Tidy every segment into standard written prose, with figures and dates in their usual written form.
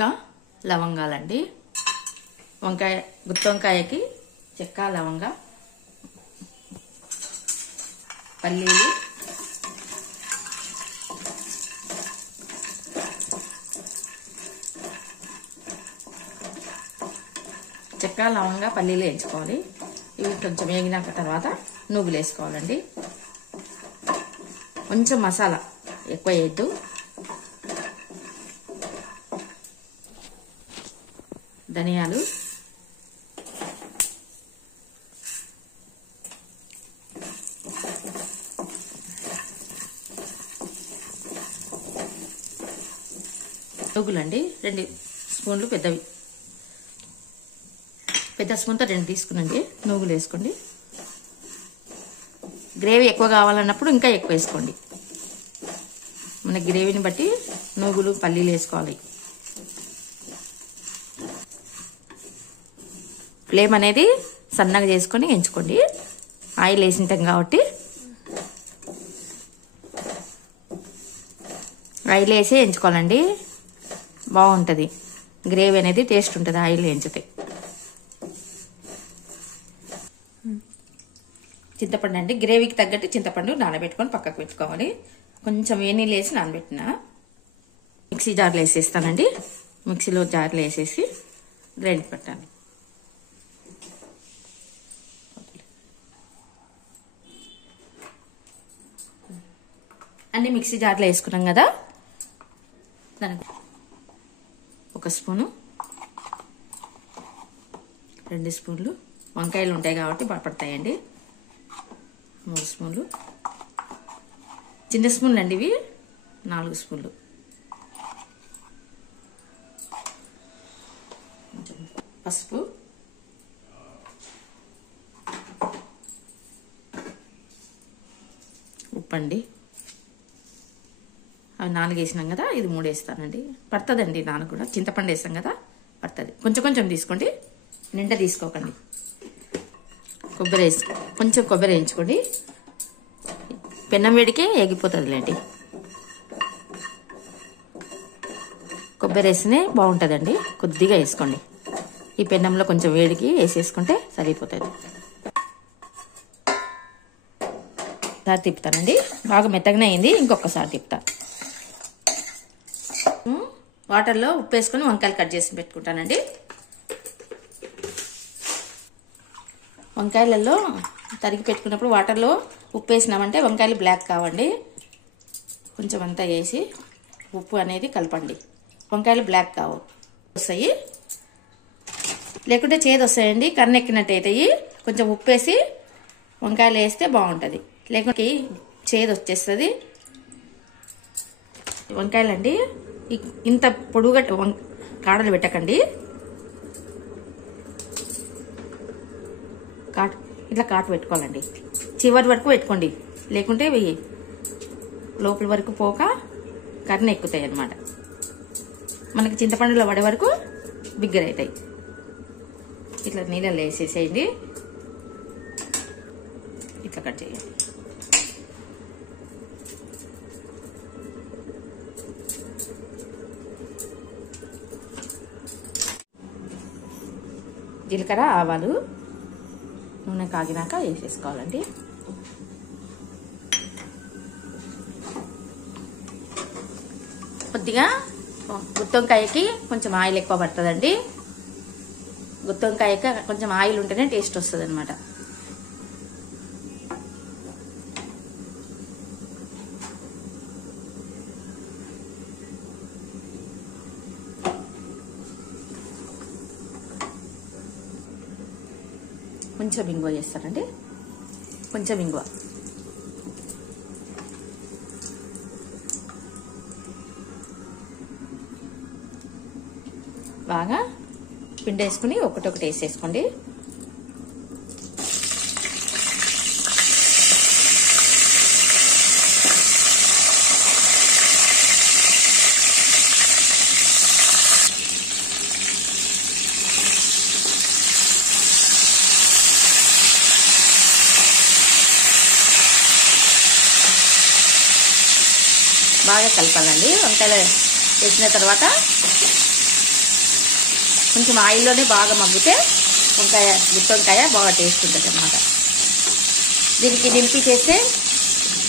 చెక్క లవంగాలండి. వంకాయ గుత్తి వంకాయకి చెక్క లవంగ పల్లీలు చెక్క లవంగ పల్లీలు వేయించుకోవాలి. ఇవి కొంచెం వేగినాక తర్వాత నువ్వులు వేసుకోవాలండి. కొంచెం మసాలా ఎక్కువ వేయద్దు. ధనియాలు నువ్వులండి 2 స్పూన్లు పెద్దవి. పెద్ద స్పూన్తో 2 తీసుకునండి. నువ్వులు వేసుకోండి. గ్రేవీ ఎక్కువ కావాలన్నప్పుడు ఇంకా ఎక్కువ వేసుకోండి. మన గ్రేవీని బట్టి నువ్వులు పల్లీలు వేసుకోవాలి. ఫ్లేమ్ అనేది సన్నగా చేసుకొని ఎంచుకోండి. ఆయిల్ వేసింటాం కాబట్టి ఆయిల్ వేసి ఎంచుకోవాలండి. బాగుంటుంది గ్రేవీ అనేది, టేస్ట్ ఉంటుంది ఆయిల్ వేయించితే. చింతపండు అండి, గ్రేవీకి తగ్గట్టు చింతపండు నానబెట్టుకొని పక్కకు పెట్టుకోవాలి. కొంచెం నీళ్ళు వేసి నానబెట్టిన మిక్సీ జార్లో వేసేస్తానండి. మిక్సీలో జార్లో వేసేసి గ్రైండ్ పెట్టాలి. అన్ని మిక్సీ జార్లో వేసుకున్నాం కదా, దానికి 1 స్పూను 2 స్పూన్లు వంకాయలు ఉంటాయి కాబట్టి పడతాయండి. 3 స్పూన్లు చిన్న స్పూన్లు అండి ఇవి. 4 స్పూన్లు పసుపు, ఉప్పు అండి. అవి 4 వేసినాం కదా, ఇది 3 వేస్తానండి. పడుతుందండి 4 కూడా. చింతపండు వేస్తాం కదా పడుతుంది. కొంచెం కొంచెం తీసుకోండి, నిండా తీసుకోకండి. కొబ్బరి వేసి కొంచెం కొబ్బరి వేయించుకోండి. పెన్నం వేడికే ఎగిపోతుందిలేండి. కొబ్బరి వేస్తేనే బాగుంటుందండి. కొద్దిగా వేసుకోండి. ఈ పెన్నంలో కొంచెం వేడికి వేసేసుకుంటే సరిపోతుంది. ఒకసారి తిప్పుతానండి. బాగా మెత్తగానే అయింది. ఇంకొకసారి తిప్పుతా. వాటర్లో ఉప్పు వేసుకొని వంకాయలు కట్ చేసి పెట్టుకుంటానండి. వంకాయలలో తరిగి పెట్టుకున్నప్పుడు వాటర్లో ఉప్పు వేసినామంటే వంకాయలు బ్లాక్ కావండి. కొంచెం అంతా వేసి ఉప్పు అనేది కలపండి. వంకాయలు బ్లాక్ కావు వస్తాయి, లేకుంటే చేదు వస్తాయండి. కన్నెక్కినట్టు అవుతాయి. కొంచెం ఉప్పు వేసి వంకాయలు వేస్తే బాగుంటుంది, లేకుంటే చేదు వచ్చేస్తుంది. వంకాయలండి ఇంత పొడుగా కాడలు పెట్టకండి. ఇట్లా కాటు పెట్టుకోవాలండి. చివరి వరకు పెట్టుకోండి, లేకుంటే ఇవి లోపల వరకు పోక కర్ణ ఎక్కుతాయి అన్నమాట. మనకి చింతపండులో పడే వరకు బిగ్గరవుతాయి. ఇట్లా నీళ్ళలో వేసేసేయండి. ఇట్లా కట్ చేయండి. జీలకర్ర ఆవాలు నూనె కాగినాక వేసేసుకోవాలండి. కొద్దిగా గుత్తి వంకాయకి కొంచెం ఆయిల్ ఎక్కువ పడుతుందండి. గుత్తి వంకాయకి కొంచెం ఆయిల్ ఉంటేనే టేస్ట్ వస్తుంది అనమాట. కొంచెం ఇంగువ చేస్తానండి. కొంచెం ఇంగువ, బాగా పిండి వేసుకుని ఒకటొకటి వేసేసుకోండి. బాగా కలపాలండి. వంకాయలు వేసిన తర్వాత కొంచెం ఆయిల్లోనే బాగా మగ్గితే గుత్తి వంకాయ బాగా టేస్ట్ ఉంటుంది అన్నమాట. దీనికి నింపి చేస్తే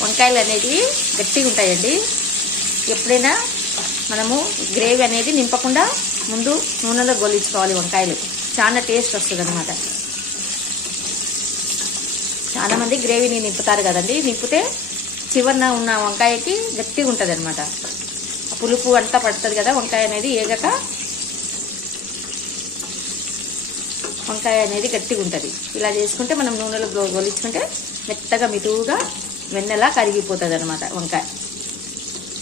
వంకాయలు అనేది గట్టిగా ఉంటాయండి. ఎప్పుడైనా మనము గ్రేవీ అనేది నింపకుండా ముందు నూనెలో గోలించుకోవాలి. వంకాయలు చాలా టేస్ట్ వస్తుంది అన్నమాట. చాలా మంది గ్రేవీని నింపుతారు కదండి. నింపితే చివరిన ఉన్న వంకాయకి గట్టిగా ఉంటుంది అనమాట. పులుపు అంతా పడుతుంది కదా, వంకాయ అనేది ఏగక వంకాయ అనేది గట్టిగా ఉంటుంది. ఇలా చేసుకుంటే మనం నూనెలో గోలించుకుంటే మెత్తగా మితువుగా వెన్నెలా కరిగిపోతుంది అనమాట. వంకాయ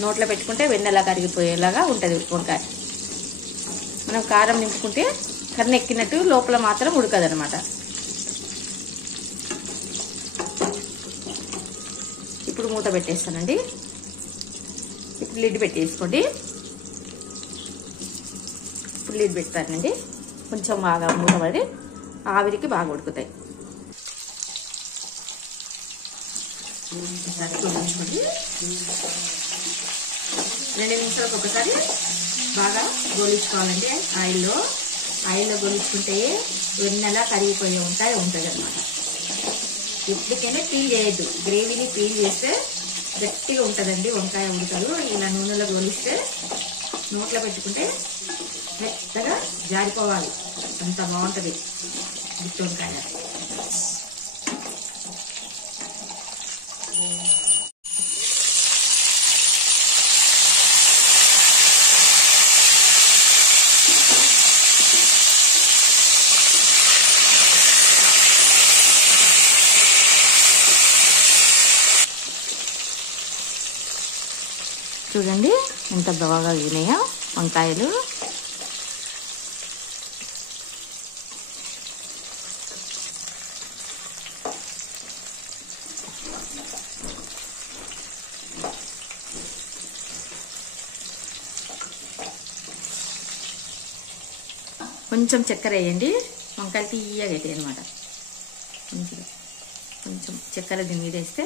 నోట్లో పెట్టుకుంటే వెన్నెలా కరిగిపోయేలాగా ఉంటుంది వంకాయ. మనం కారం నింపుకుంటే కర్ర ఎక్కినట్టు లోపల మాత్రం ఉడకదనమాట. ఇప్పుడు మూత పెట్టేస్తానండి. ఇప్పుడు లిడ్ పెట్టేసుకోండి. ఇప్పుడు లిడ్ పెడతానండి. కొంచెం బాగా మూత పడి ఆవిరికి బాగా ఉడుకుతాయి. చూపించుకోండి. 2 నిమిషాలకు ఒకసారి బాగా గోలించుకోవాలండి. ఆయిల్లో గోలించుకుంటే వెన్నెలా కరిగిపోయి ఉంటాయి ఉంటుంది అనమాట. ఎప్పటికైనా పీల్ చేయొద్దు. గ్రేవీని పీల్ చేస్తే గట్టిగా ఉంటుందండి వంకాయ ఉడకలు. ఇలా నూనెలో గోలిస్తే నోట్లో పెట్టుకుంటే మెత్తగా జారిపోవాలి. అంత బాగుంటుంది గుత్తి వంకాయ. చూడండి ఎంత బాగా వేగినాయో వంకాయలు. కొంచెం చక్కెర వేయండి. వంకాయలు తీయగా అవుతాయి అనమాట. కొంచెం చక్కెర దీని మీద వేస్తే,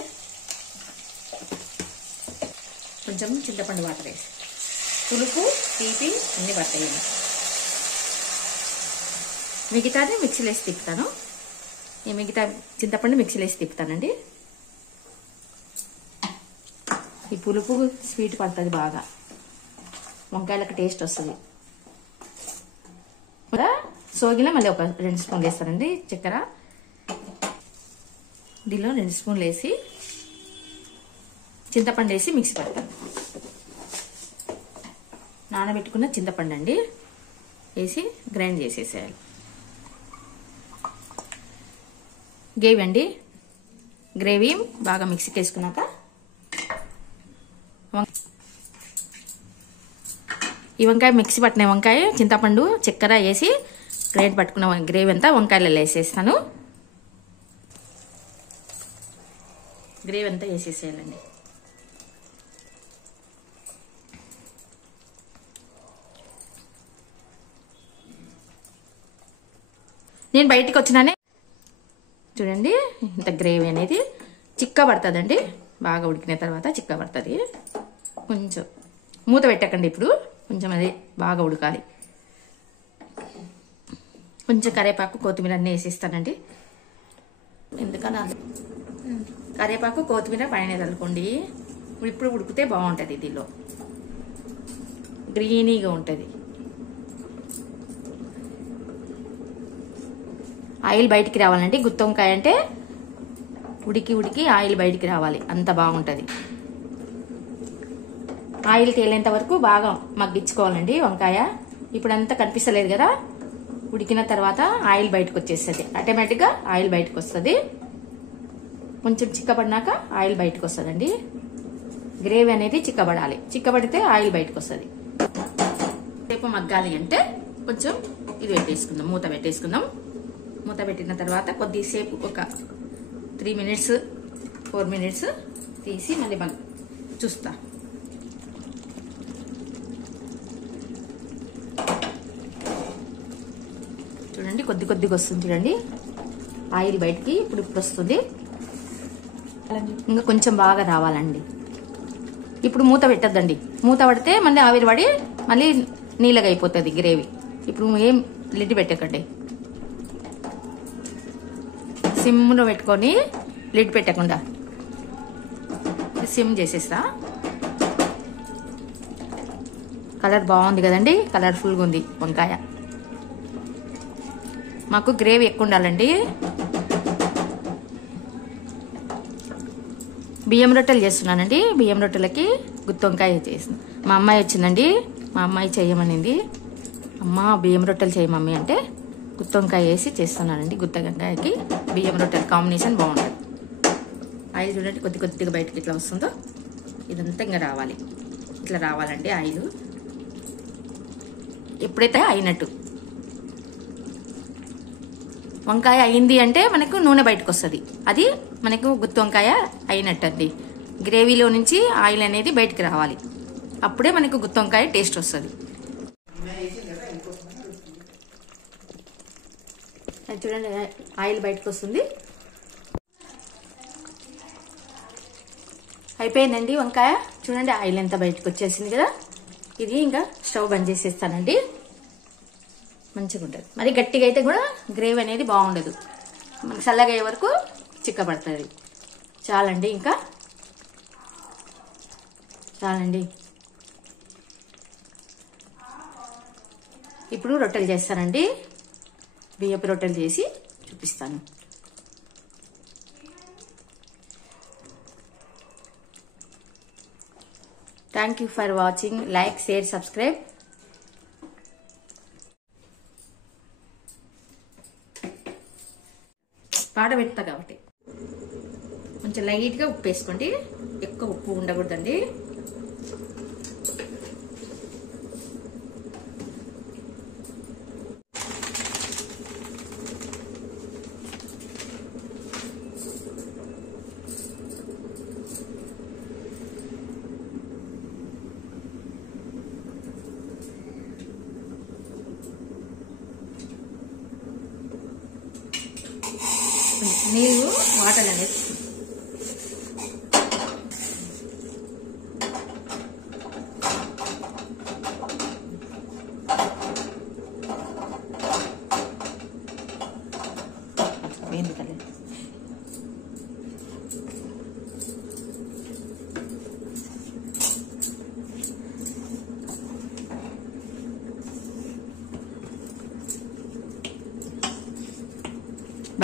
కొంచెం చింతపండు వాటర్ వేసి, పులుపు తీపి అన్నీ పడతాయండి. మిగతాది మిక్సీలో వేసి తిప్పుతాను. ఈ మిగతా చింతపండు మిక్సీలో వేసి తిప్పుతానండి. ఈ పులుపు స్వీట్ పడుతుంది బాగా, వంకాయలకు టేస్ట్ వస్తుంది. సోగిలో మళ్ళీ ఒక 2 స్పూన్లు వేస్తానండి చక్కెర. దీనిలో 2 స్పూన్లు వేసి చింతపండు వేసి మిక్సీ పడతాను. నానబెట్టుకున్న చింతపండు అండి వేసి గ్రైండ్ చేసేసేయాలి. గ్రేవీ అండి. గ్రేవీ బాగా మిక్సీకి వేసుకున్నాక ఈ వంకాయ మిక్సీ పట్టిన వంకాయ చింతపండు చక్కెర వేసి గ్రైండ్ పట్టుకున్న గ్రేవీ అంతా వంకాయలలో వేసేస్తాను. గ్రేవీ అంతా వేసేసేయాలండి. నేను బయటికి వచ్చినానే చూడండి ఇంత గ్రేవీ అనేది చిక్క పడుతుందండి. బాగా ఉడికిన తర్వాత చిక్క పడుతుంది. కొంచెం మూత పెట్టకండి. ఇప్పుడు కొంచెం అది బాగా ఉడకాలి. కొంచెం కరివేపాకు కొత్తిమీర అన్నీ వేసేస్తానండి. ఎందుకన్నా కరివేపాకు కొత్తిమీర పైన చల్లుకోండి. ఇప్పుడు ఉడికితే బాగుంటుంది. దీనిలో గ్రీనీగా ఉంటుంది. ఆయిల్ బయటికి రావాలండి. గుత్తి వంకాయ అంటే ఉడికి ఆయిల్ బయటికి రావాలి. అంత బాగుంటుంది. ఆయిల్ తేలేంత వరకు బాగా మగ్గించుకోవాలండి వంకాయ. ఇప్పుడు అంతా కనిపిస్తలేదు కదా, ఉడికిన తర్వాత ఆయిల్ బయటకు వచ్చేస్తుంది. ఆటోమేటిక్గా ఆయిల్ బయటకు వస్తుంది. కొంచెం చిక్కబడినాక ఆయిల్ బయటకు వస్తుందండి. గ్రేవీ అనేది చిక్కబడాలి. చిక్కబడితే ఆయిల్ బయటకు వస్తుంది. రేపు మగ్గాలి అంటే కొంచెం ఇది పెట్టేసుకుందాం. మూత పెట్టేసుకుందాం. మూత పెట్టిన తర్వాత కొద్దిసేపు ఒక 3 మినిట్స్ 4 మినిట్స్ తీసి మళ్ళీ చూస్తా. చూడండి కొద్దిగా వస్తుంది. చూడండి ఆయిల్ బయటికి ఇప్పుడు వస్తుంది. ఇంకా కొంచెం బాగా రావాలండి. ఇప్పుడు మూత పెట్టద్దండి. మూత పడితే మళ్ళీ ఆవిరి పడి మళ్ళీ నీళ్ళగా అయిపోతుంది గ్రేవీ. ఇప్పుడు ఏం లిడ్ పెట్టకండి, సిమ్లో పెట్టుకొని లిడ్ పెట్టకుండా సిమ్ చేసేస్తా. కలర్ బాగుంది కదండి, కలర్ఫుల్గా ఉంది వంకాయ. మాకు గ్రేవీ ఎక్కువ ఉండాలండి. బియ్యం రొట్టెలు చేస్తున్నానండి. బియ్యం రొట్టెలకి గుత్తి వంకాయ చేసిన మా అమ్మాయి వచ్చిందండి. మా అమ్మాయి చేయమనింది, అమ్మ బియ్యం రొట్టెలు చేయ మమ్మీ అంటే గుత్తి వంకాయ వేసి చేస్తున్నానండి. గుత్తి వంకాయకి బియ్యం రొట్టెల కాంబినేషన్ బాగుంటుంది. ఆయిల్ చూడండి కొద్ది కొద్దిగా బయటకి ఇట్లా వస్తుందో ఇదంతా ఇంకా రావాలి, ఇట్లా రావాలండి ఆయిల్. ఎప్పుడైతే అయినట్టు వంకాయ అయింది అంటే మనకు నూనె బయటకు వస్తుంది, అది మనకు గుత్తి వంకాయ అయినట్టు అండి. గ్రేవీలో నుంచి ఆయిల్ అనేది బయటకు రావాలి, అప్పుడే మనకు గుత్తి వంకాయ టేస్ట్ వస్తుంది. చూడండి ఆయిల్ బయటకు వస్తుంది. అయిపోయిందండి వంకాయ. చూడండి ఆయిల్ ఎంత బయటకు వచ్చేసింది కదా. ఇది ఇంకా స్టవ్ బంద్ చేసేస్తానండి. మంచిగా ఉంటుంది. మరి గట్టిగా అయితే కూడా గ్రేవీ అనేది బాగుండదు, మనకి చల్లగా అయ్యే వరకు చిక్కబడుతుంది. చాలండి, ఇంకా చాలండి. ఇప్పుడు రొట్టెలు చేస్తానండి. బియ్యపు రొట్టెలు చేసి చూపిస్తాను. Thank you for watching. Like, share, subscribe. పాడబెడతా కాబట్టి కొంచెం లైట్గా ఉప్పు వేసుకోండి, ఎక్కువ ఉప్పు ఉండకూడదండి. నీళ్ళు వాటర్ అనేది ఎందుకలే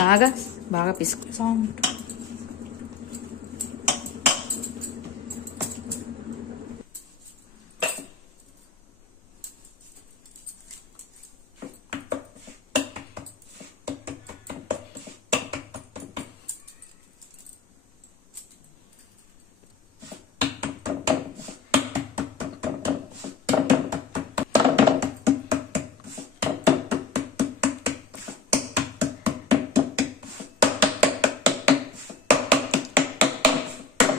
బాగా బాగా పిసుకు.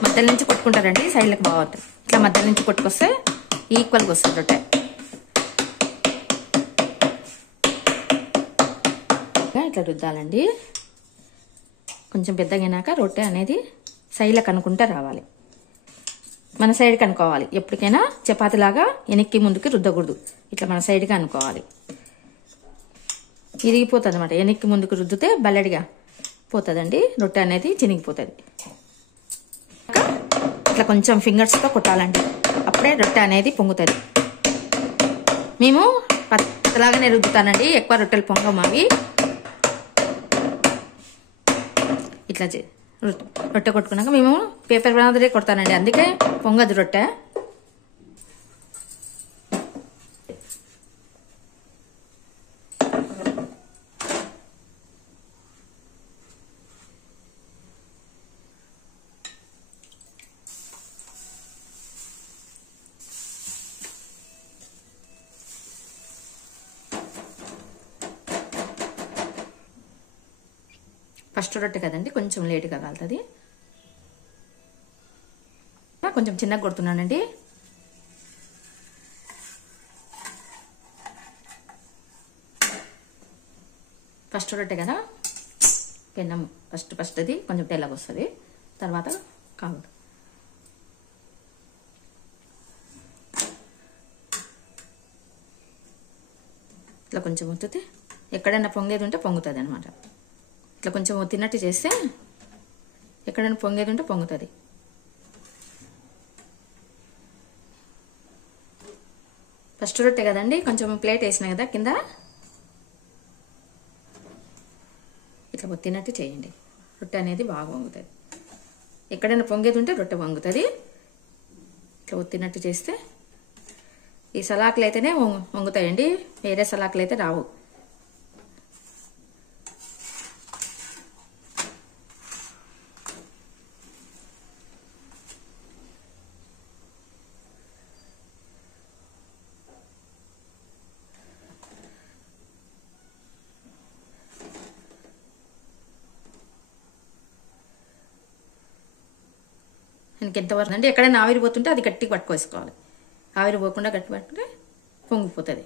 మధ్య నుంచి కొట్టుకుంటారండి, సైడ్లకు బాగుంటుంది. ఇట్లా మధ్య నుంచి కొట్టుకొస్తే ఈక్వల్గా వస్తుంది రొట్టె. ఇట్లా రుద్దాలండి. కొంచెం పెద్దగైనాక రొట్టె అనేది సైడ్లకు అనుకుంటా రావాలి, మన సైడ్కి అనుకోవాలి. ఎప్పటికైనా చపాతీలాగా వెనక్కి ముందుకి రుద్దకూడదు, ఇట్లా మన సైడ్కి అనుకోవాలి. ఇరిగిపోతుంది అన్నమాట. వెనక్కి ముందుకు రుద్దితే బల్లడిగా పోతుందండి, రొట్టె అనేది చినిగిపోతుంది. ఇట్లా కొంచెం ఫింగర్స్తో కొట్టాలండి, అప్పుడే రొట్టె అనేది పొంగుతుంది. మేము పత్తలాగానే రుద్దుతానండి, ఎక్కువ రొట్టెలు పొంగం అవి. ఇట్లా రొట్టె కొట్టుకున్నాక మేము పేపర్ మాదిరే కొడతానండి, అందుకే పొంగదు రొట్టె. ఫస్ట్ రొట్టె కదండి, కొంచెం లేటుగా కాలుతుంది. కొంచెం చిన్నగా కొడుతున్నానండి. ఫస్ట్ రొట్టె కదా, పెన్నం ఫస్ట్ అది కొంచెం తెల్లగా వస్తుంది, తర్వాత కాదు. ఇట్లా కొంచెం వస్తుంది. ఎక్కడైనా పొంగేది ఉంటే పొంగుతుంది అనమాట. ఇట్లా కొంచెం తిన్నట్టు చేస్తే ఎక్కడైనా పొంగేది ఉంటే పొంగుతుంది. ఫస్ట్ రొట్టె కదండి, కొంచెం ప్లేట్ వేసిన కదా కింద, ఇట్లా తిన్నట్టు చేయండి. రొట్టె అనేది బాగా పొంగుతుంది. ఎక్కడైనా పొంగేది ఉంటే రొట్టె పొంగుతుంది. ఇట్లా తిన్నట్టు చేస్తే ఈ సలాకులు అయితేనే వంగుతాయండి, వేరే సలాకులు అయితే రావు. మనకి ఎంతవరకు అంటే ఎక్కడైనా ఆవిరి పోతుంటే అది గట్టిగా పట్టుకోసుకోవాలి. ఆవిరి పోకుండా గట్టి పట్టుకుంటే పొంగిపోతుంది.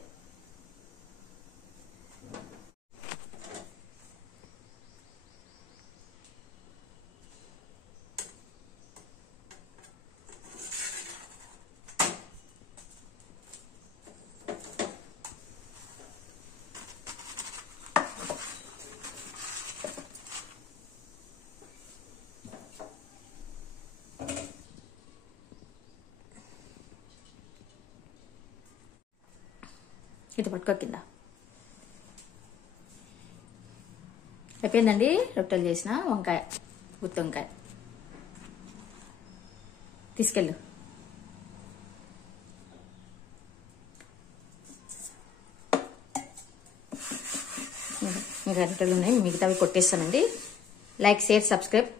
ఇది పట్టుకో కింద. అయిపోయిందండి రొట్టెలు చేసిన. వంకాయ, గుత్తి వంకాయ తీసుకెళ్ళు. ఇంకా రొట్టెలు ఉన్నాయి, మిగతావి కొట్టేస్తానండి. Like, share, subscribe.